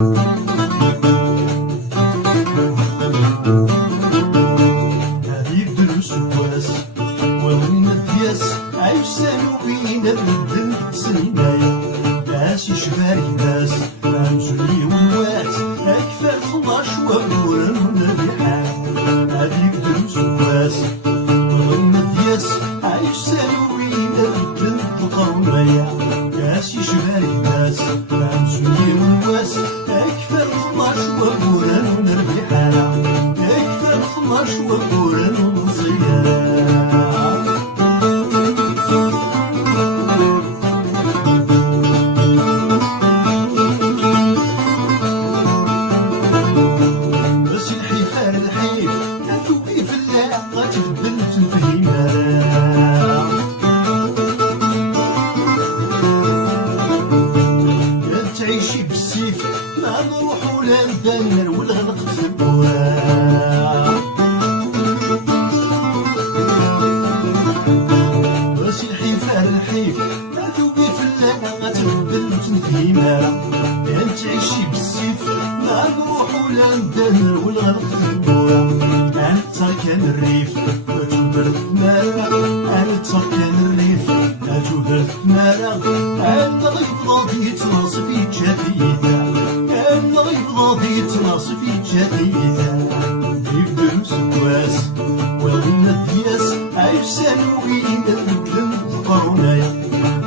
هذه الدروس واس وين الدياس عايش سالوين الردن سنينايا ناس يشباري ناس مامزولي ونوات أكثر 12 وأمورا من الرحال هذه الدروس واس وين الدياس عايش سالوين الردن القرنايا ناس يشباري ناس مامزولي ونواس أكثر 12 وأمورا من الرحال أكثر 12 وأمورا من الصيام بس الحيفان الحيف أنتو كيف الله غتبدل تفهيمها تعيشي بالسيف ما نروح ولا ندنر والغنق تبوها بس الحيفان الحيف أنتو كيف الله غتبدل تفهيمها تعيشي بالسيف ما نروح ولا ندنر والغنق تبوها أنا تركان الريف أجبر مالا أنا تركان الريف أجبر مالا أنا غيب يتناصف يتجديدا أنا غيب يتناصف يتجديدا يبدو سكواس وين الدياس عايش سالوين الردن القرنايا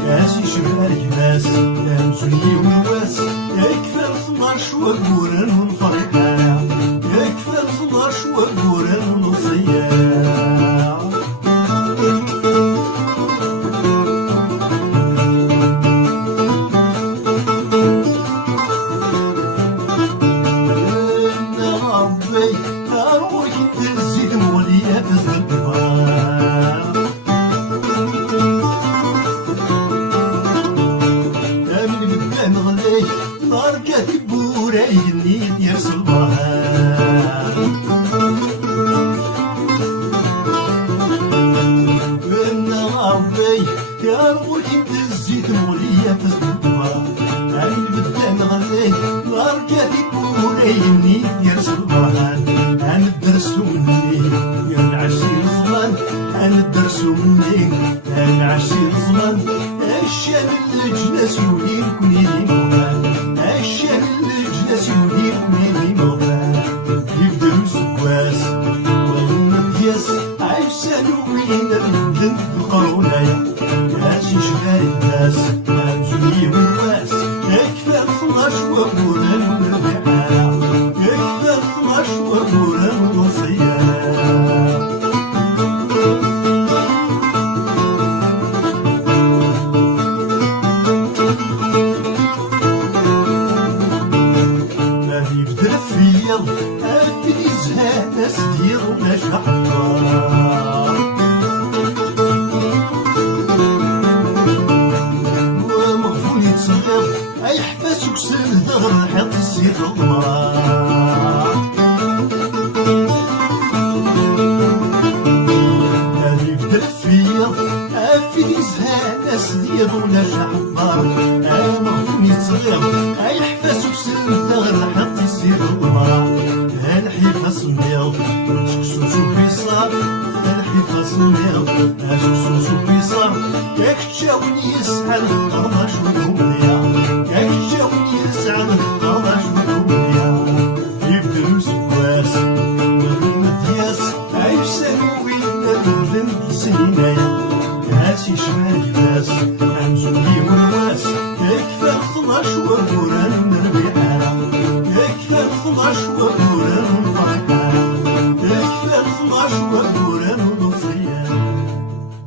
ناس يشبارك ناس يامزوني ونواس يكفر 12 وقورا من فرحانا يكفر 12 وقورا من صيام نار كاتب ورايني ديال صباح وانا ربي يا ربي الزيت مولية في الصباح عن البدان غلي نار كاتب ورايني ديال صباح عن الدرس مني يا العشير زمان عن الدرس مني يا العشير زمان الشام الجناس يولي كوني موال الشام الجناس يولي كوني موال يبدلو سكواس وين الدياس عايش سالوين الردن القرنايا ناس يشباري الناس مامزولي ونواس يكفر 12 وأمورا من الرحالة يكفر 12 وأمورا من الصيام أبني زهاد ناس ديالو نجح ومغفول يتصغر أي حفاس وكسر ظهر حط السير المرا هذي بدات فيا أبني زهاد ناس ديالو نجح مغفول يتصغر أي حفاس وكسر ظهر حط السير المرا الحيفاس النيض تكسوسو بيصار الحيفاس النيض تكسوسو بيصار ياك تشاوني يسعى القرناش والكومنيا ياك تشاوني يسعى القرناش والكومنيا يبدلو سكواس وين الدياس عايش سالوين الردن سنينايا ناس يشباري ناس مامزولي ونواس يكفر 12 وأمورا من الرحالة يكفر 12 وأمورا